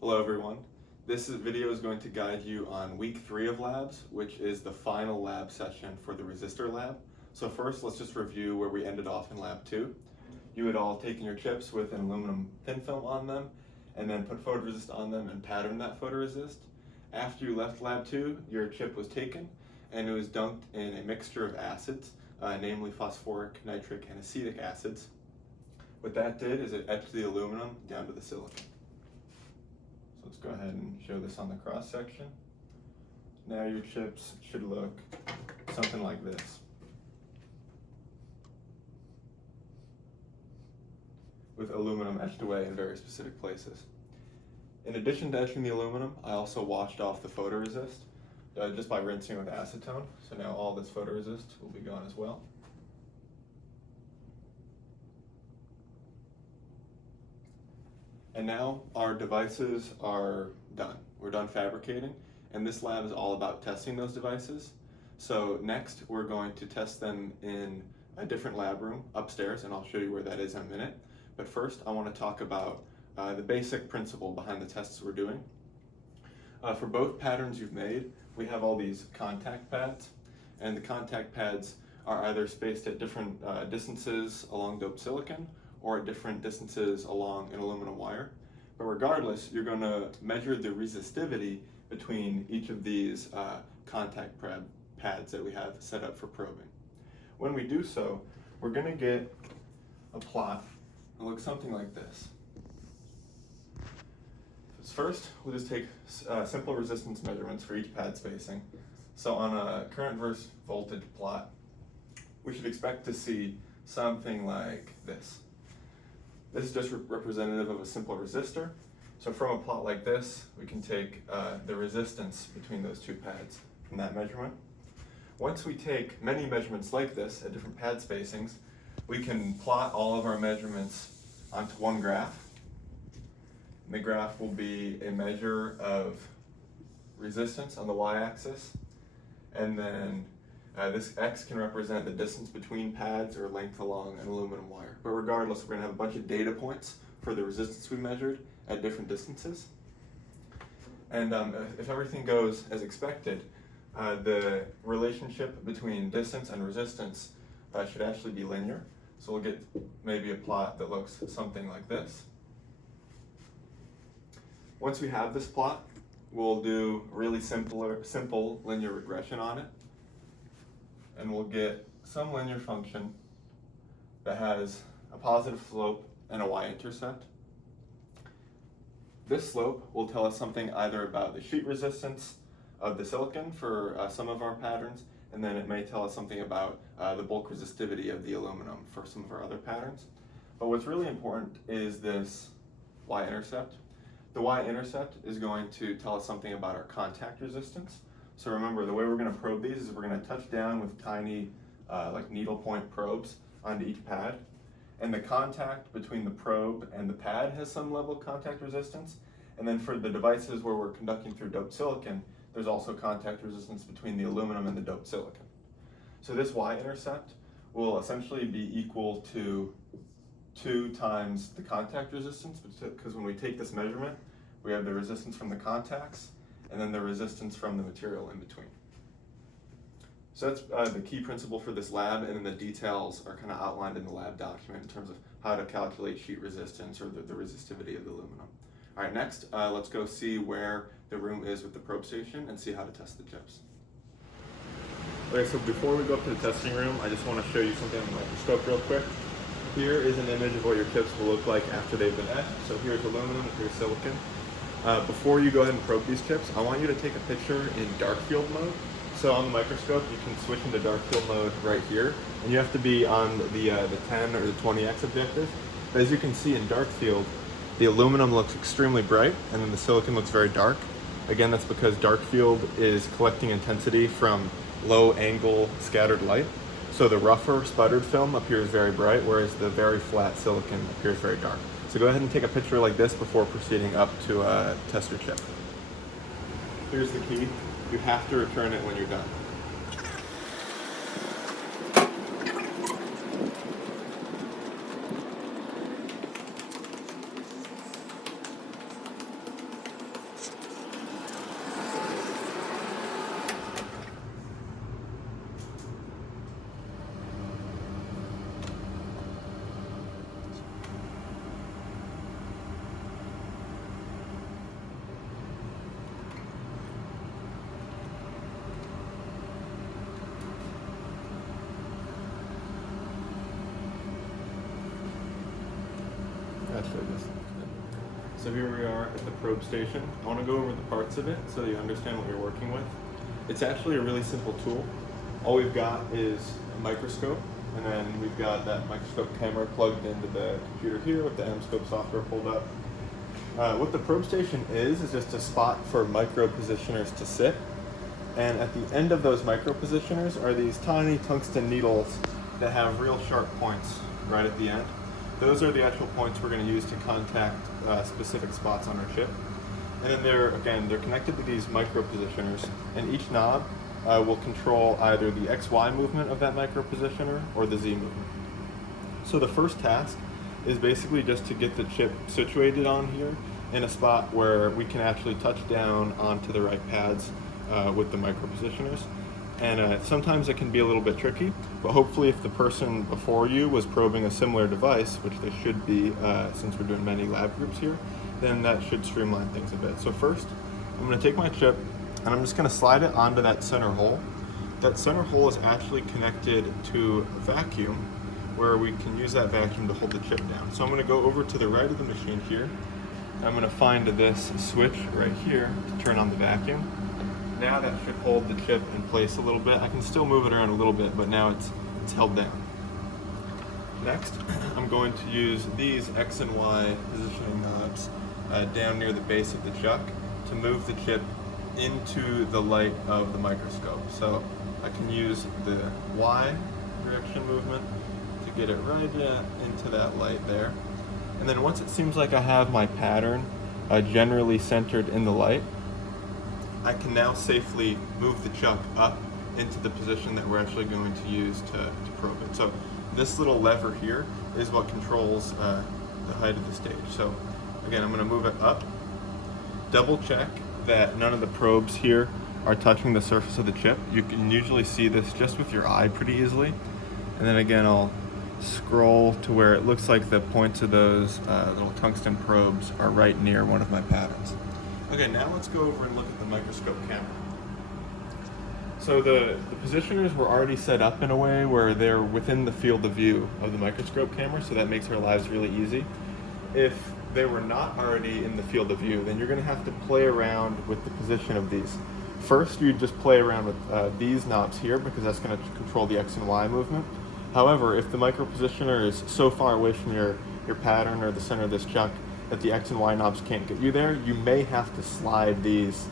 Hello everyone. This video is going to guide you on week 3 of labs, which is the final lab session for the resistor lab. So first, let's just review where we ended off in lab 2. You had all taken your chips with an aluminum thin film on them, and then put photoresist on them and patterned that photoresist. After you left lab 2, your chip was taken, and it was dunked in a mixture of acids, namely phosphoric, nitric, and acetic acids. What that did is it etched the aluminum down to the silicon. So let's go ahead and show this on the cross section. Now your chips should look something like this. With aluminum etched away in very specific places. In addition to etching the aluminum, I also washed off the photoresist just by rinsing with acetone. So now all this photoresist will be gone as well. And now our devices are done. We're done fabricating, and this lab is all about testing those devices. So next we're going to test them in a different lab room upstairs, and I'll show you where that is in a minute. But first I want to talk about the basic principle behind the tests we're doing. For both patterns you've made, we have all these contact pads, and the contact pads are either spaced at different distances along doped silicon or at different distances along an aluminum wire. But regardless, you're going to measure the resistivity between each of these contact pads that we have set up for probing. When we do so, we're going to get a plot that looks something like this. First, we'll just take simple resistance measurements for each pad spacing. So on a current versus voltage plot, we should expect to see something like this. This is just representative of a simple resistor. So from a plot like this, we can take the resistance between those two pads from that measurement. Once we take many measurements like this at different pad spacings, we can plot all of our measurements onto one graph. And the graph will be a measure of resistance on the y-axis, and then this x can represent the distance between pads or length along an aluminum wire. But regardless, we're going to have a bunch of data points for the resistance we measured at different distances. And if everything goes as expected, the relationship between distance and resistance should actually be linear. So we'll get maybe a plot that looks something like this. Once we have this plot, we'll do really simple linear regression on it. And we'll get some linear function that has a positive slope and a y-intercept. This slope will tell us something either about the sheet resistance of the silicon for some of our patterns, and then it may tell us something about the bulk resistivity of the aluminum for some of our other patterns. But what's really important is this y-intercept. The y-intercept is going to tell us something about our contact resistance. So remember, the way we're going to probe these is we're going to touch down with tiny like needle point probes onto each pad. And the contact between the probe and the pad has some level of contact resistance. And then for the devices where we're conducting through doped silicon, there's also contact resistance between the aluminum and the doped silicon. So this y-intercept will essentially be equal to 2 times the contact resistance, because when we take this measurement, we have the resistance from the contacts and then the resistance from the material in between. So that's the key principle for this lab, and then the details are kind of outlined in the lab document in terms of how to calculate sheet resistance or the resistivity of the aluminum. All right, next, let's go see where the room is with the probe station and see how to test the chips. Okay, so before we go up to the testing room, I just want to show you something on the microscope real quick. Here is an image of what your chips will look like after they've been etched. So here's aluminum and here's silicon. Before you go ahead and probe these chips, I want you to take a picture in dark field mode. So on the microscope, you can switch into dark field mode right here, and you have to be on the 10 or the 20x objective. But as you can see in dark field, the aluminum looks extremely bright, and then the silicon looks very dark. Again, that's because dark field is collecting intensity from low angle scattered light. So the rougher sputtered film appears very bright, whereas the very flat silicon appears very dark. So go ahead and take a picture like this before proceeding up to test your chip. Here's the key. You have to return it when you're done. So here we are at the probe station. I want to go over the parts of it so that you understand what you're working with. It's actually a really simple tool. All we've got is a microscope, and then we've got that microscope camera plugged into the computer here with the M-scope software pulled up. What the probe station is just a spot for micro positioners to sit. And at the end of those micro positioners are these tiny tungsten needles that have real sharp points right at the end. Those are the actual points we're going to use to contact specific spots on our chip. And then they're connected to these micro positioners, and each knob will control either the XY movement of that micro positioner or the Z movement. So the first task is basically just to get the chip situated on here in a spot where we can actually touch down onto the right pads with the micro positioners. And sometimes it can be a little bit tricky, but hopefully if the person before you was probing a similar device, which they should be since we're doing many lab groups here, then that should streamline things a bit. So first, I'm going to take my chip and I'm just going to slide it onto that center hole. That center hole is actually connected to a vacuum where we can use that vacuum to hold the chip down. So I'm going to go over to the right of the machine here. I'm going to find this switch right here to turn on the vacuum. Now that should hold the chip in place a little bit. I can still move it around a little bit, but now it's held down. Next, I'm going to use these X and Y positioning knobs down near the base of the chuck to move the chip into the light of the microscope. So I can use the Y direction movement to get it right into that light there. And then once it seems like I have my pattern generally centered in the light, I can now safely move the chuck up into the position that we're actually going to use to probe it. So this little lever here is what controls the height of the stage. So again, I'm going to move it up, double check that none of the probes here are touching the surface of the chip. You can usually see this just with your eye pretty easily. And then again, I'll scroll to where it looks like the points of those little tungsten probes are right near one of my patterns. Okay, now let's go over and look at the microscope camera. So the positioners were already set up in a way where they're within the field of view of the microscope camera, so that makes our lives really easy. If they were not already in the field of view, then you're going to have to play around with the position of these. First, you just play around with these knobs here because that's going to control the X and Y movement. However, if the micro positioner is so far away from your pattern or the center of this chuck that the X and Y knobs can't get you there, you may have to slide these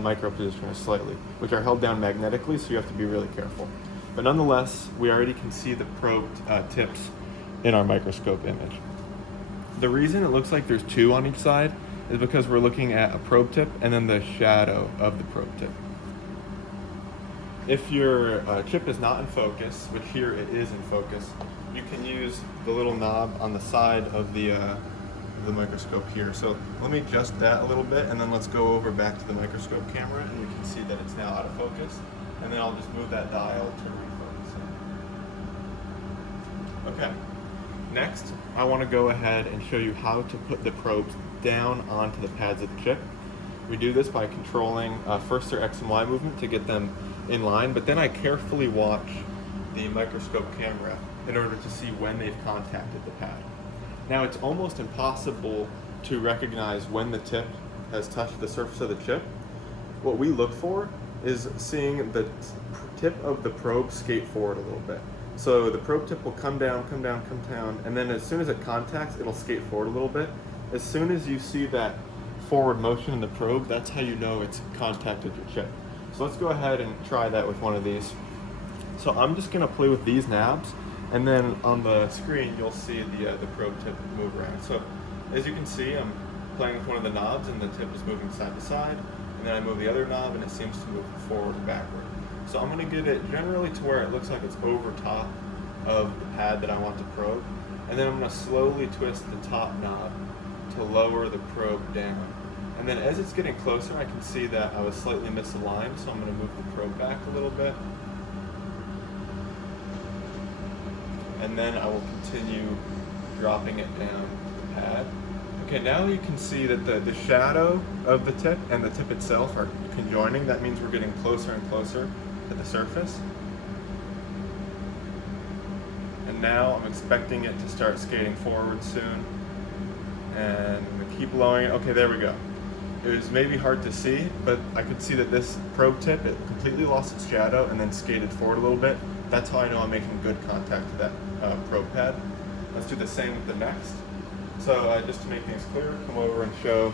micro positioners slightly, which are held down magnetically, so you have to be really careful. But nonetheless, we already can see the probe tips in our microscope image. The reason it looks like there's two on each side is because we're looking at a probe tip and then the shadow of the probe tip. If your chip is not in focus, which here it is in focus, you can use the little knob on the side of the microscope here. So let me adjust that a little bit, and then let's go over back to the microscope camera, and we can see that it's now out of focus. And then I'll just move that dial to refocus it. Okay. Next, I want to go ahead and show you how to put the probes down onto the pads of the chip. We do this by controlling first their X and Y movement to get them in line, but then I carefully watch the microscope camera in order to see when they've contacted the pad. Now, it's almost impossible to recognize when the tip has touched the surface of the chip. What we look for is seeing the tip of the probe skate forward a little bit. So the probe tip will come down, and then as soon as it contacts, it'll skate forward a little bit. As soon as you see that forward motion in the probe, that's how you know it's contacted your chip. So let's go ahead and try that with one of these. So I'm just gonna play with these knobs, and then on the screen, you'll see the probe tip move around. So as you can see, I'm playing with one of the knobs and the tip is moving side to side, and then I move the other knob and it seems to move forward and backward. So I'm gonna get it generally to where it looks like it's over top of the pad that I want to probe, and then I'm gonna slowly twist the top knob to lower the probe down. And then as it's getting closer, I can see that I was slightly misaligned, so I'm gonna move the probe back a little bit. And then I will continue dropping it down to the pad. Okay, now you can see that the shadow of the tip and the tip itself are conjoining. That means we're getting closer and closer to the surface. And now I'm expecting it to start skating forward soon. And the keep lowering it. Okay, there we go. It was maybe hard to see, but I could see that this probe tip, it completely lost its shadow and then skated forward a little bit. That's how I know I'm making good contact with that probe pad. Let's do the same with the next. So just to make things clear, come over and show.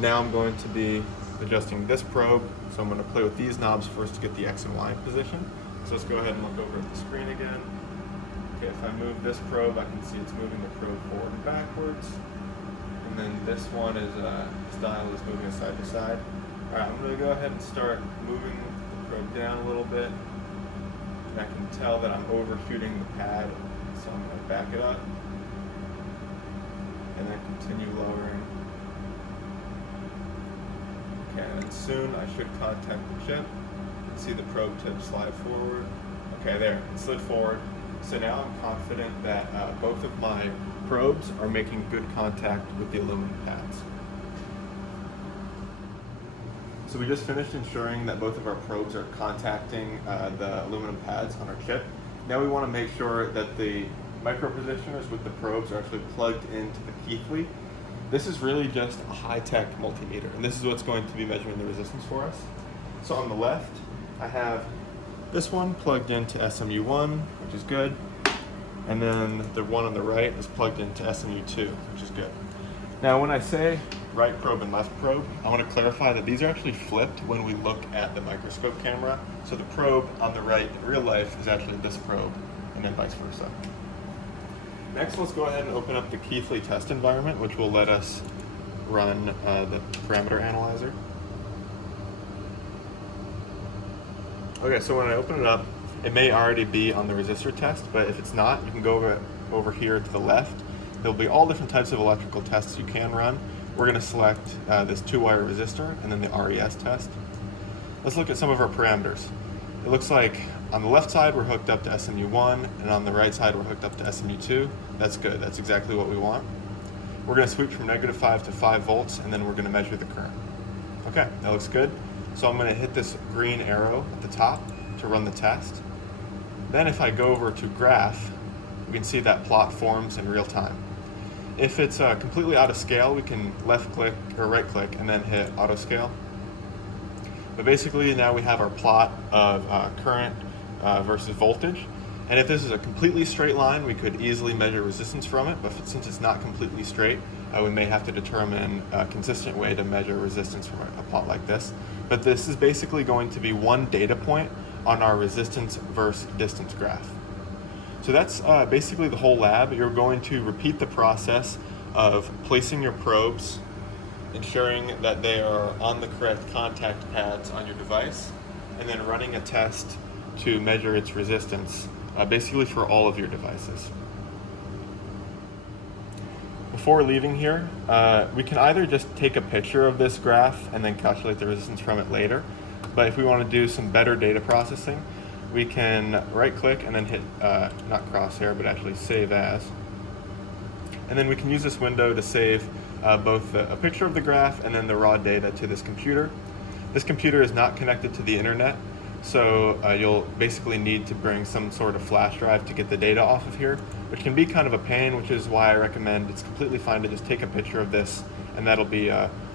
Now I'm going to be adjusting this probe. So I'm going to play with these knobs first to get the X and Y position. So let's go ahead and look over at the screen again. Okay, if I move this probe, I can see it's moving the probe forward and backwards. And then this one is, this dial is moving side to side. All right, I'm going to go ahead and start moving the probe down a little bit. And I can tell that I'm overshooting the pad, so I'm going to back it up. And then continue lowering. Okay, and then soon I should contact the chip. See the probe tip slide forward. Okay, there, it slid forward. So now I'm confident that both of my probes are making good contact with the aluminum pads. So we just finished ensuring that both of our probes are contacting the aluminum pads on our chip. Now we want to make sure that the micro positioners with the probes are actually plugged into the Keithley. This is really just a high-tech multimeter, and this is what's going to be measuring the resistance for us. So on the left, I have this one plugged into SMU1, which is good, and then the one on the right is plugged into SMU2, which is good. Now when I say right probe and left probe, I want to clarify that these are actually flipped when we look at the microscope camera. So the probe on the right in real life is actually this probe, and then vice versa. Next, let's go ahead and open up the Keithley test environment, which will let us run the parameter analyzer. Okay, so when I open it up, it may already be on the resistor test, but if it's not, you can go over here to the left. There'll be all different types of electrical tests you can run. We're going to select this 2-wire resistor and then the RES test. Let's look at some of our parameters. It looks like on the left side we're hooked up to SMU1, and on the right side we're hooked up to SMU2. That's good, that's exactly what we want. We're going to sweep from -5 to 5 volts, and then we're going to measure the current. Okay, that looks good. So I'm going to hit this green arrow at the top to run the test. Then if I go over to graph, we can see that plot forms in real time. If it's completely out of scale, we can left click or right click and then hit auto scale. But basically now we have our plot of current versus voltage. And if this is a completely straight line, we could easily measure resistance from it, but since it's not completely straight, we may have to determine a consistent way to measure resistance from a plot like this. But this is basically going to be one data point on our resistance versus distance graph. So that's basically the whole lab. You're going to repeat the process of placing your probes, ensuring that they are on the correct contact pads on your device, and then running a test to measure its resistance, basically for all of your devices. Before leaving here, we can either just take a picture of this graph and then calculate the resistance from it later, but if we want to do some better data processing, we can right click and then hit, not crosshair, but actually save as. And then we can use this window to save both a picture of the graph and then the raw data to this computer. This computer is not connected to the internet, so you'll basically need to bring some sort of flash drive to get the data off of here, which can be kind of a pain, which is why I recommend it's completely fine to just take a picture of this, and that'll be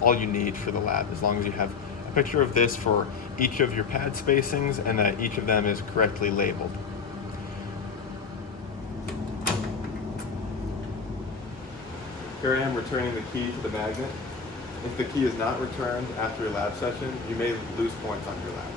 all you need for the lab, as long as you have a picture of this for each of your pad spacings and that each of them is correctly labeled. Here I am returning the key to the magnet. If the key is not returned after your lab session, you may lose points on your lab.